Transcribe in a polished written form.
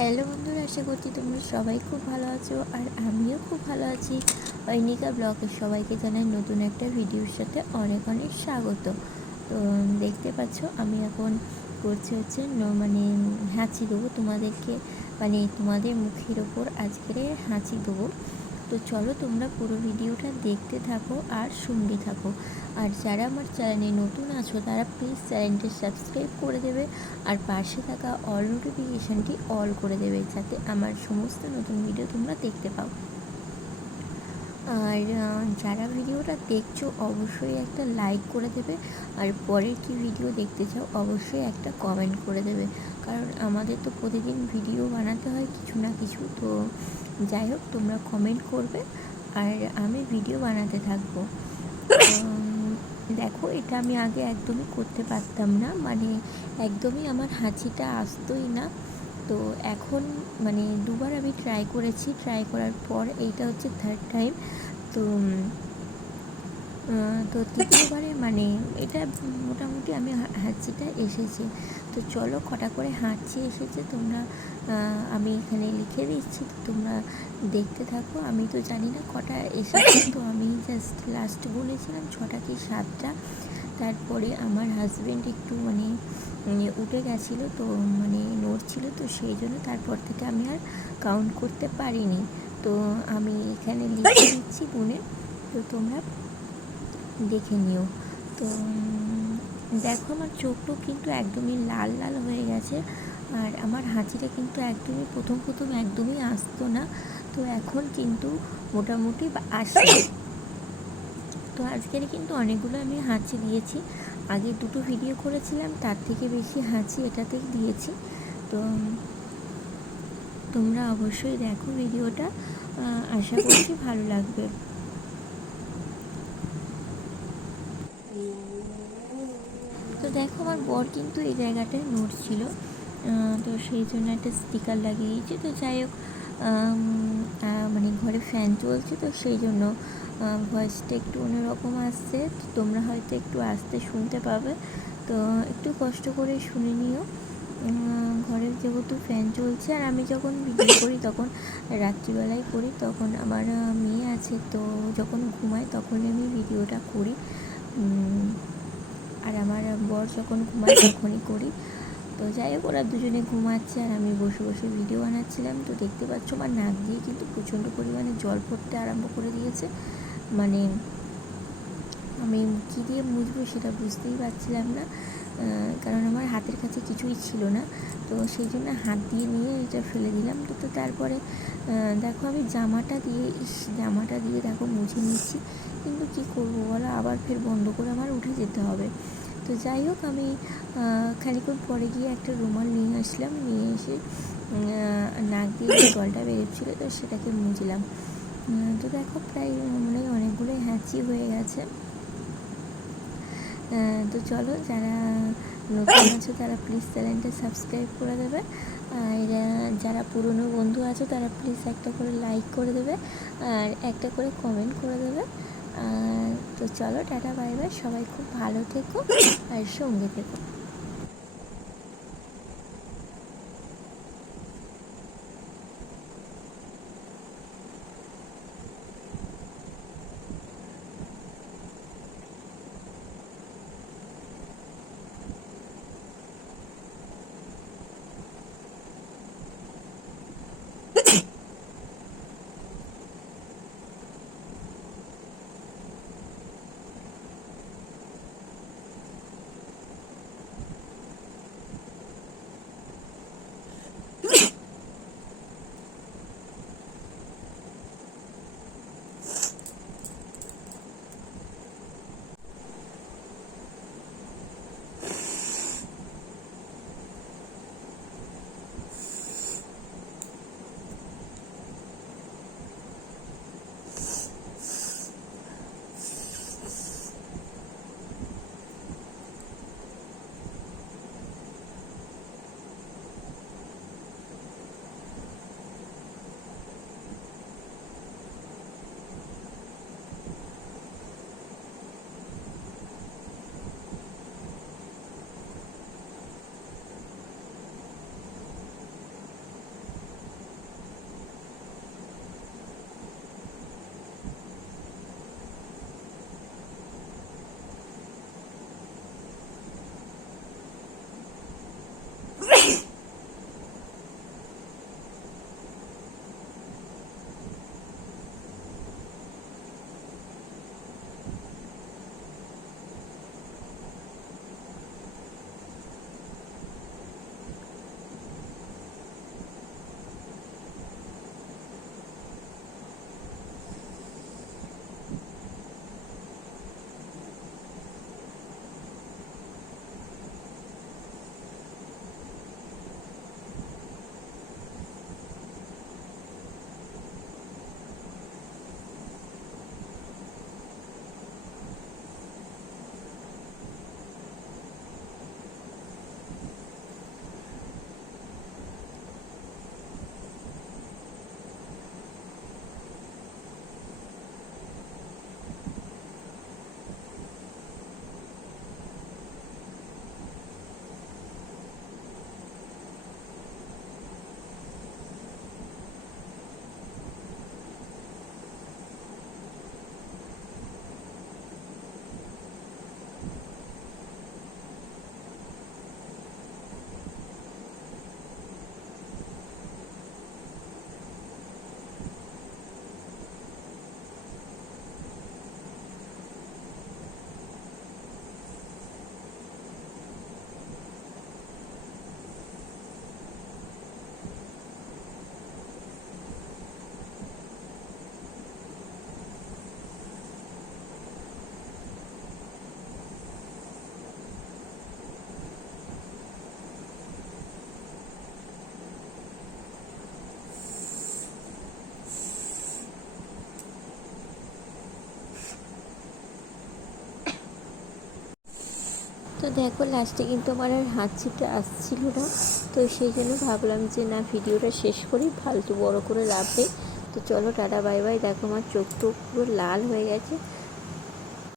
Hello বন্ধুরা, আশা করছি তোমরা সবাই খুব ভালো আছো আর আমিও খুব ভালো আছি। ঐনিকা ব্লগের সবাইকে জানাই নতুন একটা ভিডিওর সাথে অনেক অনেক স্বাগত। তো দেখতে পাচ্ছ আমি এখন করছি হচ্ছে মানে হাঁচি দেবো তোমাদেরকে, মানে তোমাদের মুখের ওপর আজকের হাঁচি দেবো। তো চলো তোমরা পুরো ভিডিওটা দেখতে থাকো আর সঙ্গে থাকো। আর যারা আমার চ্যানেলে নতুন আছো তারা প্লিজ চ্যানেলটি সাবস্ক্রাইব করে দেবে আর পাশে থাকা অল নোটিফিকেশানটি অল করে দেবে, যাতে আমার সমস্ত নতুন ভিডিও তোমরা দেখতে পাও। আর যারা ভিডিওটা দেখছো অবশ্যই একটা লাইক করে দেবে, আর পরের কি ভিডিও দেখতে চাও অবশ্যই একটা কমেন্ট করে দেবে, কারণ আমাদের তো প্রতিদিন ভিডিও বানাতে হয় কিছু না কিছু। তো যাই হোক, তোমরা কমেন্ট করবে আর আমি ভিডিও বানাতে থাকবো। দেখো, এটা আমি আগে একদমই করতে পারতাম না, মানে একদমই আমার হাঁচিটা আসতোই না। তো এখন মানে দুবার আমি ট্রাই করেছি, ট্রাই করার পর এইটা হচ্ছে থার্ড টাইম। তো তো তৃতীয়বারে মানে এটা মোটামুটি আমি হাঁচিটা এসেছে। তো চলো কটা করে হাঁচি এসেছে তোমরা আমি এখানে লিখে দিচ্ছি, তো তোমরা দেখতে থাকো। আমি তো জানি না কটা এসেছে, তো আমি জাস্ট লাস্ট বলেছিলাম 6টা কি 7টা। তারপরে আমার হাজব্যান্ড একটু মানে উঠে গেছিলো, তো মানে নড়ছিল, তো সেই জন্য তারপর থেকে আমি আর কাউন্ট করতে পারিনি। তো আমি এখানে লিখে দিচ্ছি গুনে, তো তোমরা দেখে নিও। তো দেখো, আমার চোখটা কিন্তু একদমই লাল লাল হয়ে গেছে, আর আমার হাঁচিটা কিন্তু একদমই প্রথম একদমই আসতো না, তো এখন কিন্তু মোটামুটি আসে। তো আজকের কিন্তু অনেকগুলো আমি হাঁচি দিয়েছি, আগে দুটো ভিডিও করেছিলাম তার থেকে বেশি হাঁচি এটাতেই দিয়েছি। তো তোমরা অবশ্যই দেখো ভিডিওটা, আশা করছি ভালো লাগবে। তো দেখো, আমার বর কিন্তু এই জায়গাটায় নড়ছিল, তো সেই জন্য একটা স্টিকার লাগিয়ে দিয়েছি। তো যাই হোক, মানে ঘরে ফ্যান চলছে, তো সেই জন্য ভয়েসটা একটু অন্যরকম আসছে, তো তোমরা হয়তো একটু আস্তে শুনতে পাবে, তো একটু কষ্ট করে শুনে নিও। ঘরের যেহেতু ফ্যান চলছে, আর আমি যখন ভিডিও করি তখন রাত্রিবেলায় করি, তখন আমার মেয়ে আছে, তো যখন ঘুমায় তখন আমি ভিডিওটা করি, আর আমার বর যখন ঘুমায় তখনই করি। তো যাই হোক, ওরা দুজনে ঘুমাচ্ছে আর আমি বসে বসে ভিডিও বানাচ্ছিলাম। তো দেখতে পাচ্ছ আমার নাক দিয়ে কিন্তু প্রচণ্ড পরিমাণে জল পড়তে আরম্ভ করে দিয়েছে, মানে আমি কী দিয়ে মুছবো সেটা বুঝতেই পারছিলাম না, কারণ আমার হাতের কাছে কিছুই ছিল না। তো সেই জন্য হাত দিয়ে নিয়ে এটা ফেলে দিলাম। তো তারপরে দেখো, আমি জামাটা দিয়ে দেখো মুছে নিচ্ছি, কিন্তু কী করবো বলো, আবার ফের বন্ধ করে আমার উঠে যেতে হবে। তো যাই হোক, আমি খানিকক্ষণ পরে গিয়ে একটা রুমাল নিয়ে আসলাম, নিয়ে এসে নাক দিয়ে জলটা বেরোচ্ছিলো, তো সেটাকে মুছলাম। তো দেখো, প্রায় মানে অনেকগুলোই হাঁচি হয়ে গেছে। তো চলো, যারা নতুন আছো তারা প্লিজ চ্যানেলটা সাবস্ক্রাইব করে দেবে, আর যারা পুরনো বন্ধু আছো তারা প্লিজ একটা করে লাইক করে দেবে আর একটা করে কমেন্ট করে দেবে। তো চলো, টাটা বাই বাই, সবাই খুব ভালো থেকো আর সঙ্গে থেকো। তো দেখো লাস্টে কিন্তু আমার আর হাঁচিটা আসছিল না, তো সেই জন্য ভাবলাম যে না ভিডিওটা শেষ করি, ফালতু বড় করে লাভ নেই। তো চলো টাটা বাই বাই। দেখো আমার চোখ টোক পুরো লাল হয়ে গেছে।